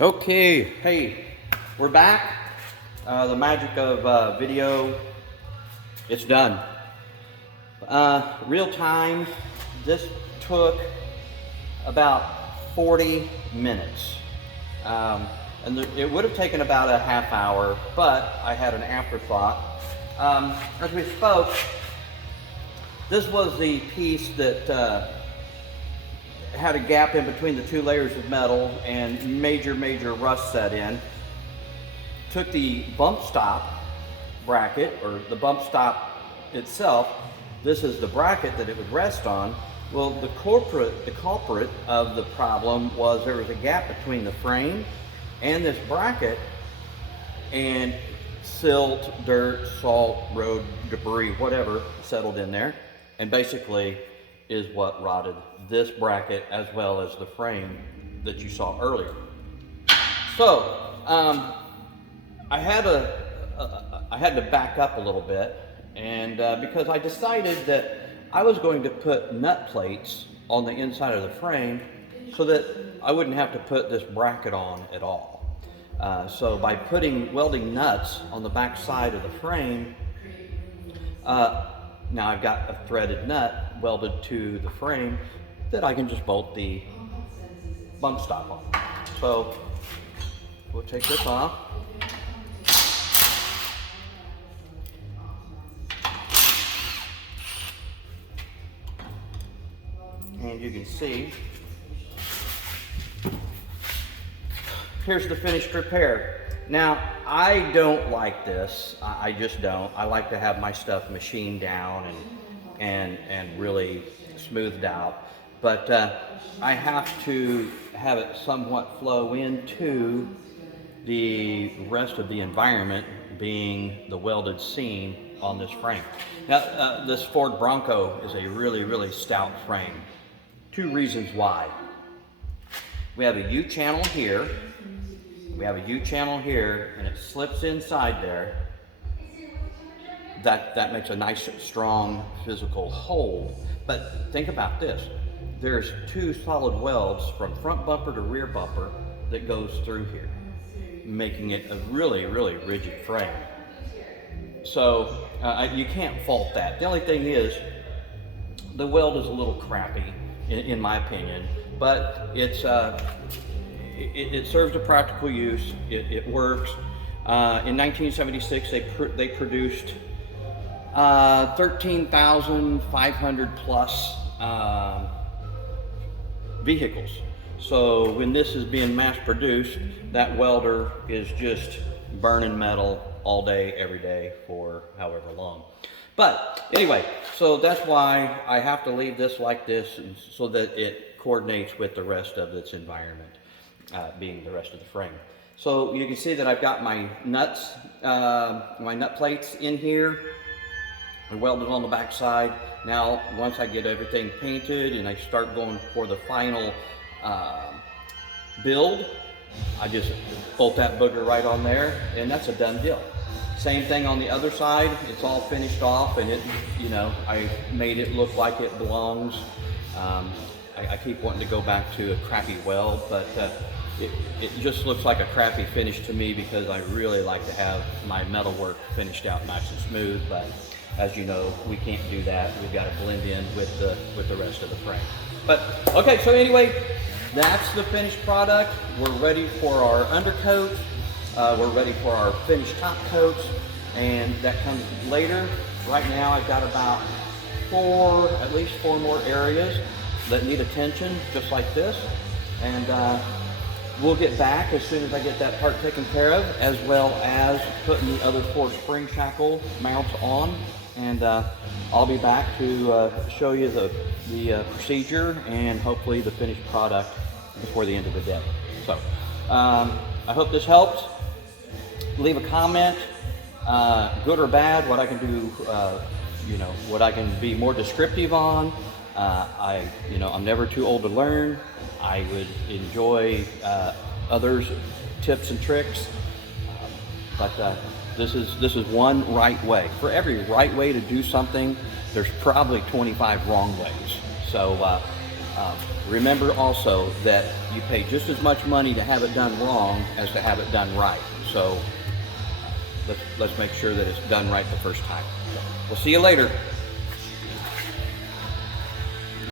Okay, hey, we're back. The magic of video, it's done. Real time, this took about 40 minutes. And it would have taken about a half hour, but I had an afterthought. As we spoke, this was the piece that had a gap in between the two layers of metal and major rust set in. Took the bump stop bracket, or the bump stop itself, this is the bracket that it would rest on. Well, the culprit of the problem was there was a gap between the frame and this bracket, and silt, dirt, salt, road debris, whatever settled in there, and basically is what rotted this bracket as well as the frame that you saw earlier. So I had to back up a little bit, and because I decided that I was going to put nut plates on the inside of the frame so that I wouldn't have to put this bracket on at all. So by welding nuts on the back side of the frame, now I've got a threaded nut welded to the frame that I can just bolt the bump stop on. So we'll take this off. And you can see, here's the finished repair. Now, I don't like this. I just don't. I like to have my stuff machined down and really smoothed out. But I have to have it somewhat flow into the rest of the environment, being the welded seam on this frame. Now, this Ford Bronco is a really stout frame. Two reasons why. We have a U-channel here. We have a U-channel here, and it slips inside there. That makes a nice, strong physical hold. But think about this. There's two solid welds from front bumper to rear bumper that goes through here, making it a really rigid frame. So you can't fault that. The only thing is, the weld is a little crappy, in my opinion, but it's it serves a practical use. It works. In 1976, they produced 13,500 plus vehicles. So when this is being mass produced, that welder is just burning metal all day, every day for however long. But anyway, so that's why I have to leave this like this, and so that it coordinates with the rest of its environment. Being the rest of the frame. So you can see that I've got my nuts, my nut plates in here. I welded on the back side. Now, once I get everything painted and I start going for the final build, I just bolt that booger right on there, and that's a done deal. Same thing on the other side. It's all finished off, and I made it look like it belongs. I keep wanting to go back to a crappy weld, but it just looks like a crappy finish to me, because I really like to have my metal work finished out nice and smooth. But as you know, we can't do that. We've got to blend in with the rest of the frame. But okay, so anyway, that's the finished product. We're ready for our undercoat. We're ready for our finished top coats, and that comes later. Right now, I've got about at least four more areas that need attention, just like this, and we'll get back as soon as I get that part taken care of, as well as putting the other 4 spring shackle mounts on, and I'll be back to show you the procedure and hopefully the finished product before the end of the day. So I hope this helps. Leave a comment, good or bad, what I can do, what I can be more descriptive on. I'm never too old to learn. I would enjoy others' tips and tricks, but this is one right way. For every right way to do something, there's probably 25 wrong ways. So Remember also that you pay just as much money to have it done wrong as to have it done right. So let's make sure that it's done right the first time. So, we'll see you later.